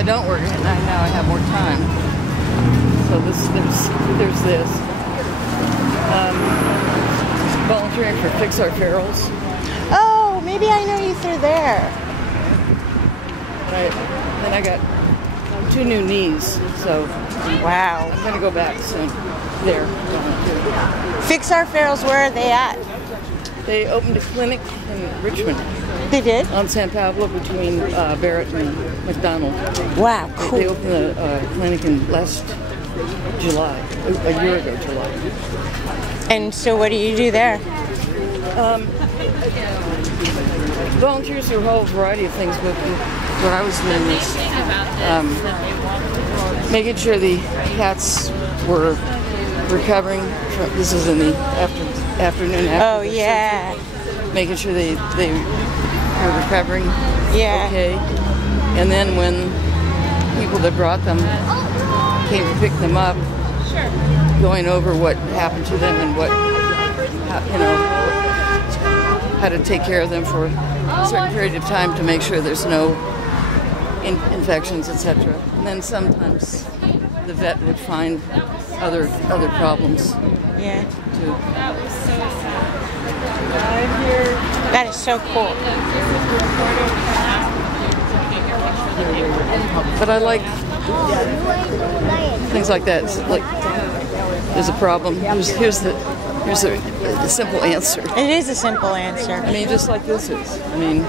I don't work, and now I have more time. So there's this. Volunteering for Fix Our Ferals. Oh, maybe I know you through there. Right. Then I got 2 new knees, so wow. I'm gonna go back soon. There. Fix Our Ferals, where are they at? They opened a clinic in Richmond. They did? On San Pablo between Barrett and McDonald. Wow, cool. They opened a clinic in last July, a year ago July. And so what do you do there? Volunteers do a whole variety of things, but what I was doing was making sure the cats were recovering. This is in the afternoon. Oh, yeah. Surgery, making sure they were recovering yeah. okay. And then when people that brought them came to pick them up, going over what happened to them and how to take care of them for a certain period of time to make sure there's no infections, etc. And then sometimes the vet would find other problems. Yeah. Too. That is so cool. But I like things like that. It's like there's a problem. Here's the simple answer. It is a simple answer. I mean, just like this is. I mean,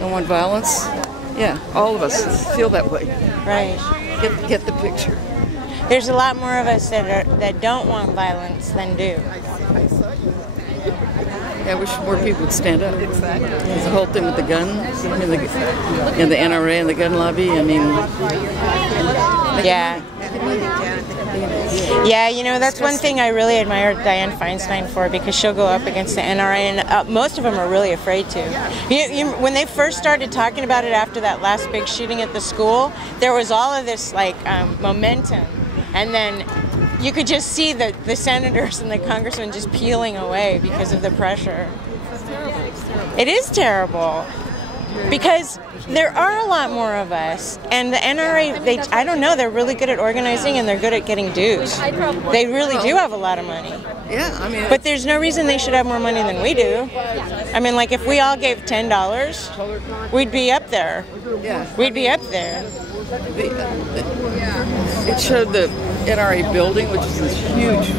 don't want violence. Yeah, all of us feel that way. Right. Get the picture. There's a lot more of us that don't want violence than do. Yeah, I wish more people would stand up. Exactly. There's the whole thing with the gun and the NRA and the gun lobby. I mean, yeah. Yeah, that's one thing I really admire Dianne Feinstein for, because she'll go up against the NRA, and most of them are really afraid to. When they first started talking about it after that last big shooting at the school, there was all of this momentum, and then you could just see the senators and the congressmen just peeling away because of the pressure. It's terrible. It's terrible. It is terrible. Because there are a lot more of us, and the NRA, I don't know, they're really good at organizing and they're good at getting dues. They really do have a lot of money. Yeah, I mean. But there's no reason they should have more money than we do. I mean, like if we all gave $10, we'd be up there. Yeah. We'd be up there. It showed the NRA building, which is this huge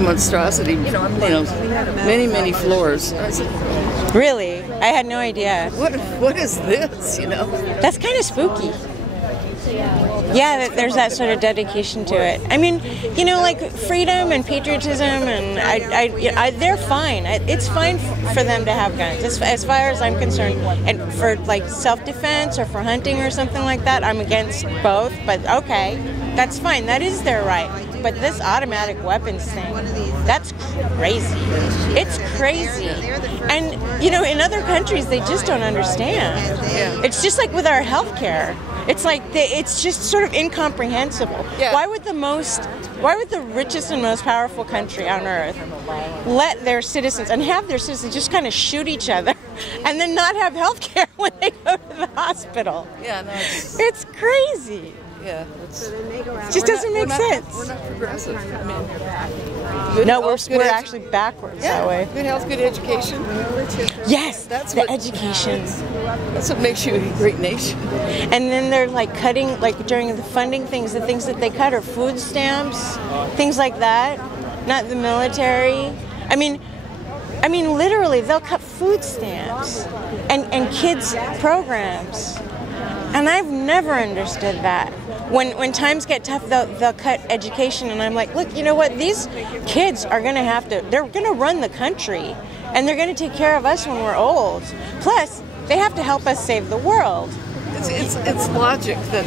monstrosity, many floors. Really? I had no idea. What is this, That's kind of spooky. Yeah, there's that sort of dedication to it. I mean, like freedom and patriotism, and they're fine. It's fine for them to have guns, as far as I'm concerned. And for self-defense or for hunting or something like that, I'm against both. But okay, that's fine. That is their right. But this automatic weapons thing, that's crazy. It's crazy. And, in other countries, they just don't understand. Yeah. It's just like with our health care. It's like, it's just sort of incomprehensible. Yeah. Why would the richest and most powerful country on earth let their citizens, and have their citizens just kind of shoot each other and then not have health care when they go to the hospital? Yeah, no, it's crazy. Yeah, it just doesn't make sense. We're not progressive. We're actually backwards that way. Good health, good education. Yes, that's the education. That's what makes you a great nation. And then they're cutting, during the funding things, the things that they cut are food stamps, things like that, not the military. I mean, literally, they'll cut food stamps and kids' programs. And I've never understood that. When times get tough, they'll cut education, and I'm like, look, you know what? These kids are going to they're going to run the country, and they're going to take care of us when we're old. Plus, they have to help us save the world. It's logic that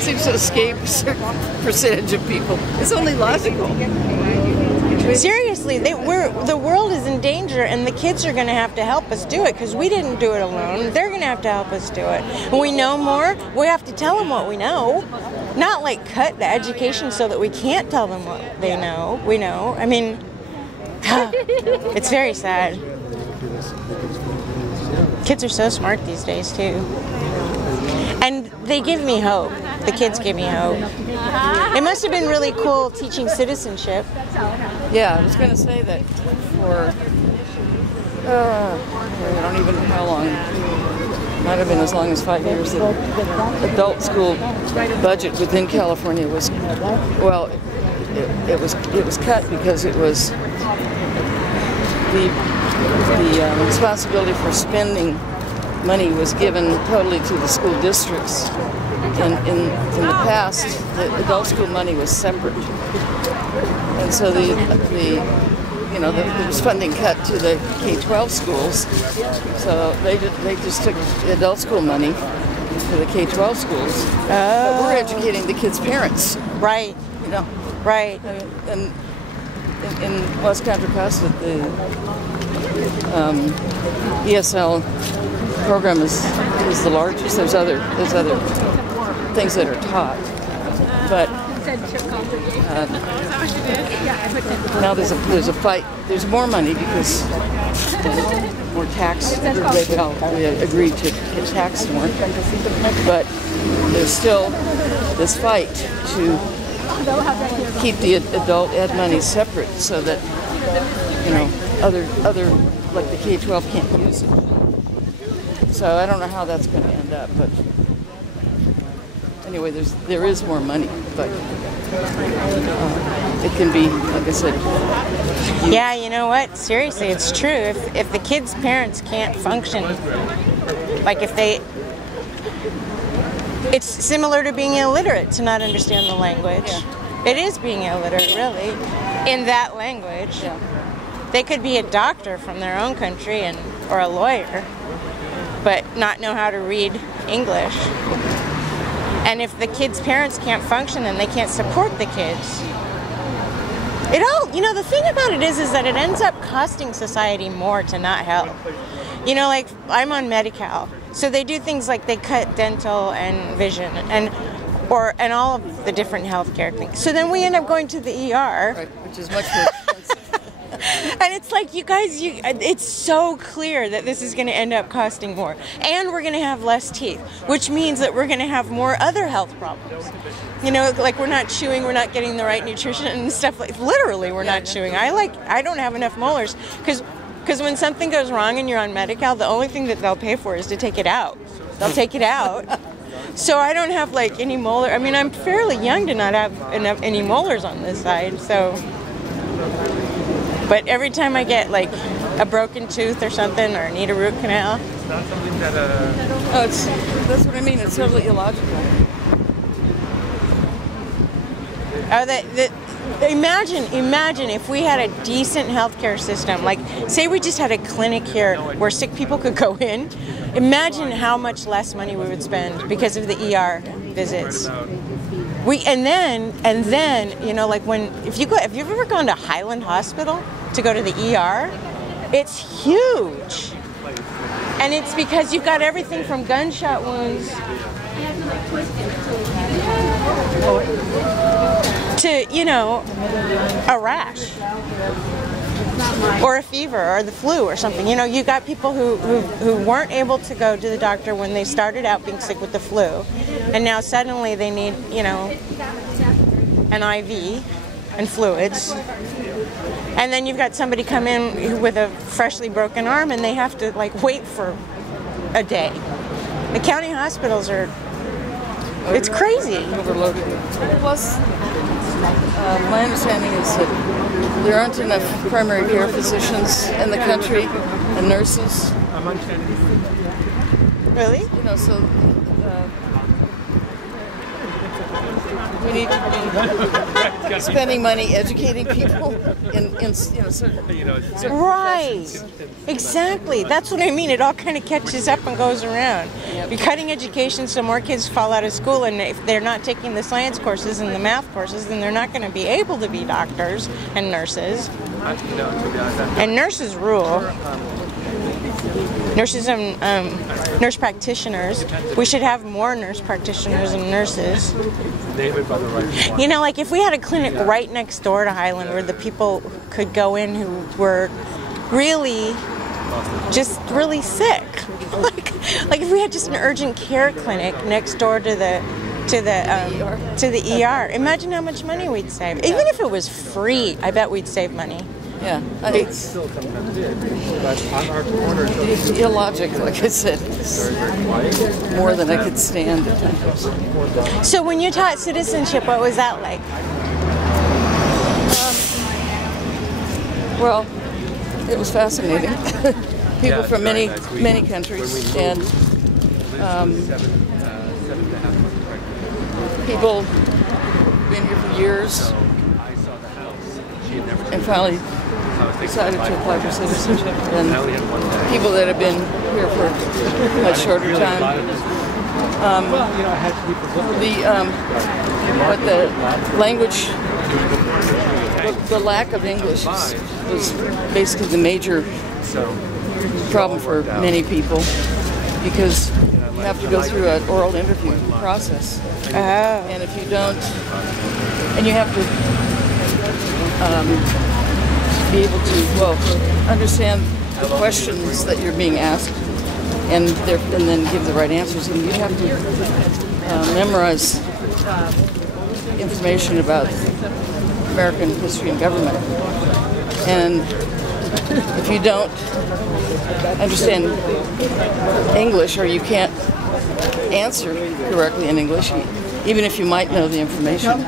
seems to escape a certain percentage of people. It's only logical. Seriously, the world is in danger, and the kids are going to have to help us do it, because we didn't do it alone. They're going to have to help us do it. When we know more, we have to tell them what we know. Not cut the education so that we can't tell them what they know. We know. I mean, it's very sad. Kids are so smart these days, too. And they give me hope. The kids give me hope. It must have been really cool teaching citizenship. Yeah, I was going to say that for, I don't even know how long, might have been as long as 5 years, the adult school budget within California was, well, it was cut because it was the responsibility for spending money was given totally to the school districts. In the past, the adult school money was separate, and so there was funding cut to the K-12 schools. So they just took the adult school money to the K-12 schools. But we're educating the kids' parents. Right. You know. Right. And in West Contra Costa, the ESL program is the largest. There's other things that are taught, but now there's a fight. There's more money because more tax. They all agreed to get taxed more, but there's still this fight to keep the adult ed money separate so that other like the K-12 can't use it. So I don't know how that's going to end up, but anyway, there is more money, but it can be, like I said. Yeah, you know what? Seriously, it's true. If the kids' parents can't function, like it's similar to being illiterate to not understand the language. Yeah. It is being illiterate, really, in that language. Yeah. They could be a doctor from their own country or a lawyer, but not know how to read English. And if the kids' parents can't function, then they can't support the kids. The thing about it is that it ends up costing society more to not help. Like I'm on Medi-Cal, so they do things like they cut dental and vision and all of the different healthcare things. So then we end up going to the ER, right, which is much more expensive. And it's like, you guys, it's so clear that this is going to end up costing more. And we're going to have less teeth, which means that we're going to have more other health problems. Like we're not chewing, we're not getting the right nutrition and stuff. Like literally, we're not chewing. I don't have enough molars because when something goes wrong and you're on Medi-Cal, the only thing that they'll pay for is to take it out. They'll take it out. So I don't have like any molar. I mean, I'm fairly young to not have any molars on this side, so. But every time I get like a broken tooth or something or need a root canal. It's not something that that's what I mean. It's totally illogical. Imagine if we had a decent healthcare system. Like, say we just had a clinic here where sick people could go in. Imagine how much less money we would spend because of the ER visits. And then, like if you've ever gone to Highland Hospital to go to the ER, it's huge. And it's because you've got everything from gunshot wounds to, a rash or a fever or the flu or something. You got people who weren't able to go to the doctor when they started out being sick with the flu, and now suddenly they need, an IV and fluids. And then you've got somebody come in with a freshly broken arm and they have to wait for a day. The county hospitals it's crazy. Overloaded. Plus, my understanding is that there aren't enough primary care physicians in the country and nurses. Really? So we need to be spending money educating people in certain right. Exactly. That's what I mean. It all kind of catches up and goes around. Yep. You're cutting education so more kids fall out of school, and if they're not taking the science courses and the math courses, then they're not going to be able to be doctors and nurses. And nurses rule. Nurses and nurse practitioners. We should have more nurse practitioners and nurses. Like if we had a clinic right next door to Highland where the people could go in who were really sick. Like if we had just an urgent care clinic next door to the ER. Imagine how much money we'd save. Even if it was free, I bet we'd save money. Yeah, it's the illogic, like I said, it's more than I could stand at times. So when you taught citizenship, what was that like? Well, it was fascinating. People from many countries, and people who've been here for years and finally decided to apply for citizenship, and people that have been here for a much shorter time. But the language, the lack of English was basically the major problem for many people, because you have to go through an oral interview process. And if you don't, and you have to be able to, understand the questions that you're being asked, and then give the right answers. And you have to memorize information about American history and government. And if you don't understand English, or you can't answer correctly in English, even if you might know the information,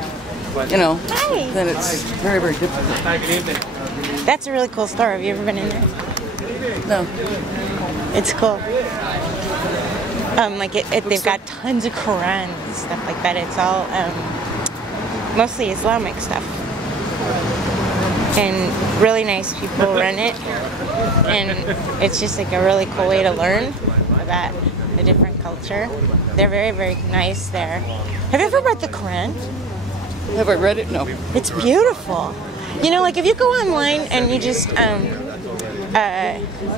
then it's very, very difficult. That's a really cool store. Have you ever been in there? No. It's cool. They've got tons of Qurans and stuff like that. It's all mostly Islamic stuff. And really nice people run it. And it's just like a really cool way to learn about a different culture. They're very, very nice there. Have you ever read the Quran? Have I read it? No. It's beautiful. Like if you go online and you just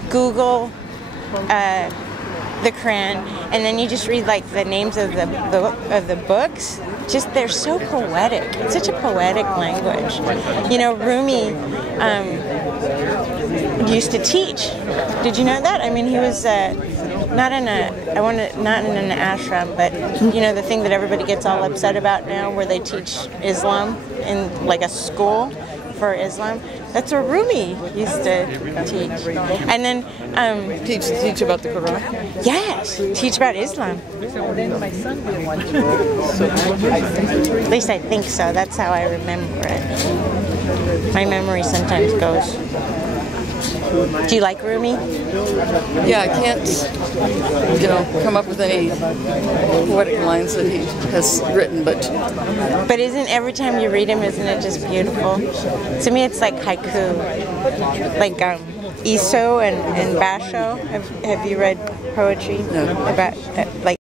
Google the Quran, and then you just read like the names of the books, they're so poetic. It's such a poetic language. Rumi used to teach. Did you know that? I mean, he was not in an ashram, but the thing that everybody gets all upset about now, where they teach Islam in like a school for Islam. That's what Rumi used to teach. And then teach about the Quran. Yes, teach about Islam. At least I think so. That's how I remember it. My memory sometimes goes. Do you like Rumi? Yeah, I can't, come up with any poetic lines that he has written, but isn't every time you read him, isn't it just beautiful? To me, it's like haiku, like Iso and Basho. Have you read poetry? No. About like